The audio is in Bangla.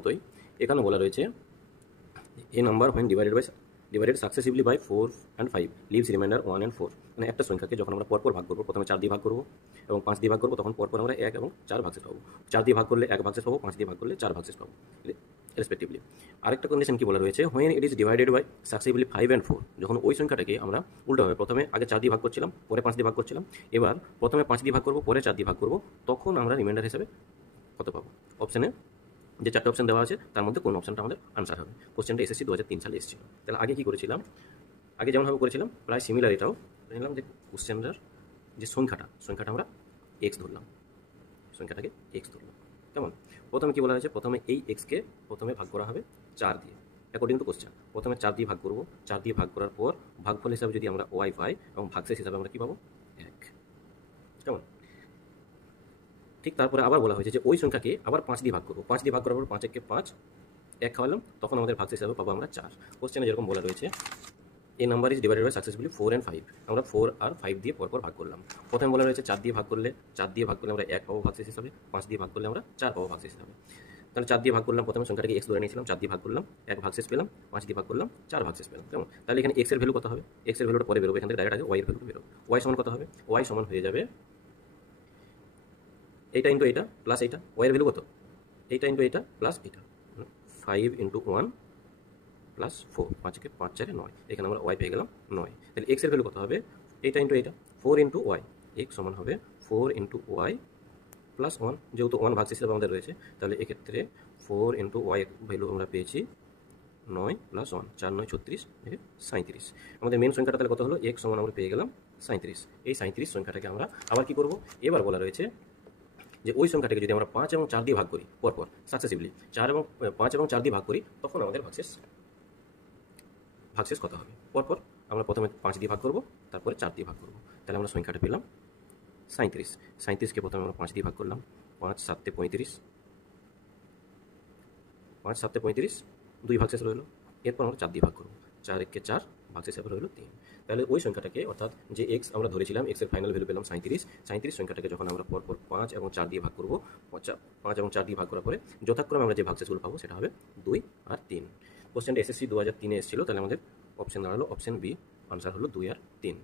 মতোই এখানে বলা রয়েছে a number when divided successively by 4 and 5 leaves remainder 1 and 4। মানে একটা সংখ্যাকে যখন আমরা পরপর ভাগ করবো, প্রথমে 4 দিয়ে ভাগ করবো এবং 5 দিয়ে ভাগ করবো, তখন পরপর আমরা 1 এবং 4 ভাগশেষ পাবো। 4 দিয়ে ভাগ করলে 1 ভাগশেষ পাবো, 5 দিয়ে ভাগ করলে 4 ভাগশেষ পাবো রেসপেক্টিভলি। আরেকটা কন্ডিশন কি বলা রয়েছে, when it is divided by successively 5 and 4, যখন ওই সংখ্যাটাকে আমরা উল্টোভাবে প্রথমে আগে 4 দিয়ে ভাগ করছিলাম, পরে 5 দিয়ে ভাগ করছিলাম, এবার প্রথমে 5 দিয়ে ভাগ করবো, পরে 4 দিয়ে ভাগ করবো, তখন আমরা রিমাইন্ডার হিসেবে কত পাবো? অপশানে যে 4টে অপশন দেওয়া আছে তার মধ্যে কোন অপশনটা আমাদের আনসার হবে। কোশ্চেনটা এসএসসি 2003 সালে এসেছিল। তাহলে আগে কি করেছিলাম, আগে যেমনভাবে করেছিলাম প্রায় সিমিলার এটাও নিলাম, যে কোশ্চেনটার যে সংখ্যাটা আমরা এক্স ধরলাম, সংখ্যাটাকে এক্স ধরলাম। কেমন? প্রথমে কি বলা হয়েছে, প্রথমে এই এক্সকে প্রথমে ভাগ করা হবে 4 দিয়ে, অ্যাকর্ডিং টু কোশ্চেন। প্রথমে 4 দিয়ে ভাগ করবো, 4 দিয়ে ভাগ করার পর ভাগফল হিসাবে যদি আমরা ওয়াই পাই এবং ভাগশেষ হিসাবে আমরা কি পাবো? 1। কেমন? ঠিক তারপরে আবার বলা হয়েছে যে ওই সংখ্যাকে আবার 5 দিয়ে ভাগ করবো, 5 দিয়ে ভাগ করার পর 5 একে 5, 1 খাওয়ালাম, তখন আমাদের ভাগশেষ হিসাবে পাবো আমরা 4। কোশ্চেনে যেরকম বলা রয়েছে এই number is divided by successfully 4 and 5, আমরা 4 আর 5 দিয়ে পরপর ভাগ করলাম। প্রথমে বলা রয়েছে 4 দিয়ে ভাগ করলে আমরা 1 পাবো ভাগশেষ হিসাবে, 5 দিয়ে ভাগ করলে আমরা 4 পাবো ভাগশেষ হিসাবে। তাহলে 4 দিয়ে ভাগ করলাম, প্রথমে সংখ্যাটাকে এক্স ধরে নিয়েছিলাম, 4 দিয়ে ভাগ করলাম, 1 ভাগশেষ পেলাম, 5 দিয়ে ভাগ করলাম, 4 ভাগশেষ পেলাম। কেমন? তাহলে এখানে এক্স এর ভ্যালু কত হবে? এক্স এর ভ্যালুটা পরে বেরোবে, এখান থেকে ডাইরেক্ট আগে ওয়াই এর ভ্যালু বেরোবে। ওয়াই সমান কত হবে? ওয়াই সমান হয়ে যাবে এইটা ইন্টু এইটা প্লাস এইটা। ওয়াইয়ের ভ্যালু কত? এইটা ইন্টু এইটা প্লাস এইটা, 5 × 1 প্লাস 4, 5 কে 5 4 9, এখানে আমরা ওয়াই পেয়ে গেলাম 9। তাহলে এক্স এর ভ্যালু কত হবে? এইটা ইন্টু এইটা, 4 × ওয়াই, এক্স সমান হবে 4 × ওয়াই প্লাস 1, যেহেতু 1 ভাগশেষ হিসাবে আমাদের রয়েছে, তাহলে এক্ষেত্রে 4 × ওয়াই ভ্যালু আমরা পেয়েছি 9 প্লাস 1, 4 9 36, 37। আমাদের মেন সংখ্যাটা তাহলে কত হলো? এক্স সমান আমরা পেয়ে গেলাম 37। এই 37 সংখ্যাটাকে আমরা আবার কি করব? এবার বলা রয়েছে যে ওই সংখ্যাটাকে যদি আমরা 5 এবং 4 দিয়ে ভাগ করি পরপর সাকসেসিভলি, 5 এবং 4 দিয়ে ভাগ করি, তখন আমাদের ভাগশেষ কত হবে? পরপর আমরা প্রথমে 5 দিয়ে ভাগ করব, তারপরে 4 দিয়ে ভাগ করব। তাহলে আমরা সংখ্যাটা পেলাম 37। 37কে প্রথমে আমরা 5 দিয়ে ভাগ করলাম, 5 7 35, 5 7 35, 2 ভাগশেষ রইল। এরপর আমরা 4 দিয়ে ভাগ করব, 4 1 4, ভাগশেষ হিসাবে রইল 3। তাহলে ওই সংখ্যাটাকে, অর্থাৎ যে এক্স আমরা ধরেছিলাম, এক্সের ফাইনাল ভ্যালু পেলাম 37 সংখ্যাটাকে যখন আমরা পরপর 5 এবং 4 দিয়ে ভাগ করব, 5 এবং 4 দিয়ে ভাগ করার পরে যথাক্রমে আমরা যে ভাগশেষগুলো পাবো সেটা হবে 2 আর 3। কোশ্চেনটা এসএসসি 2003 এসেছিল, তাহলে আমাদের অপশন দাঁড়ালো অপশন বি, আনসার হলো 2 আর 3।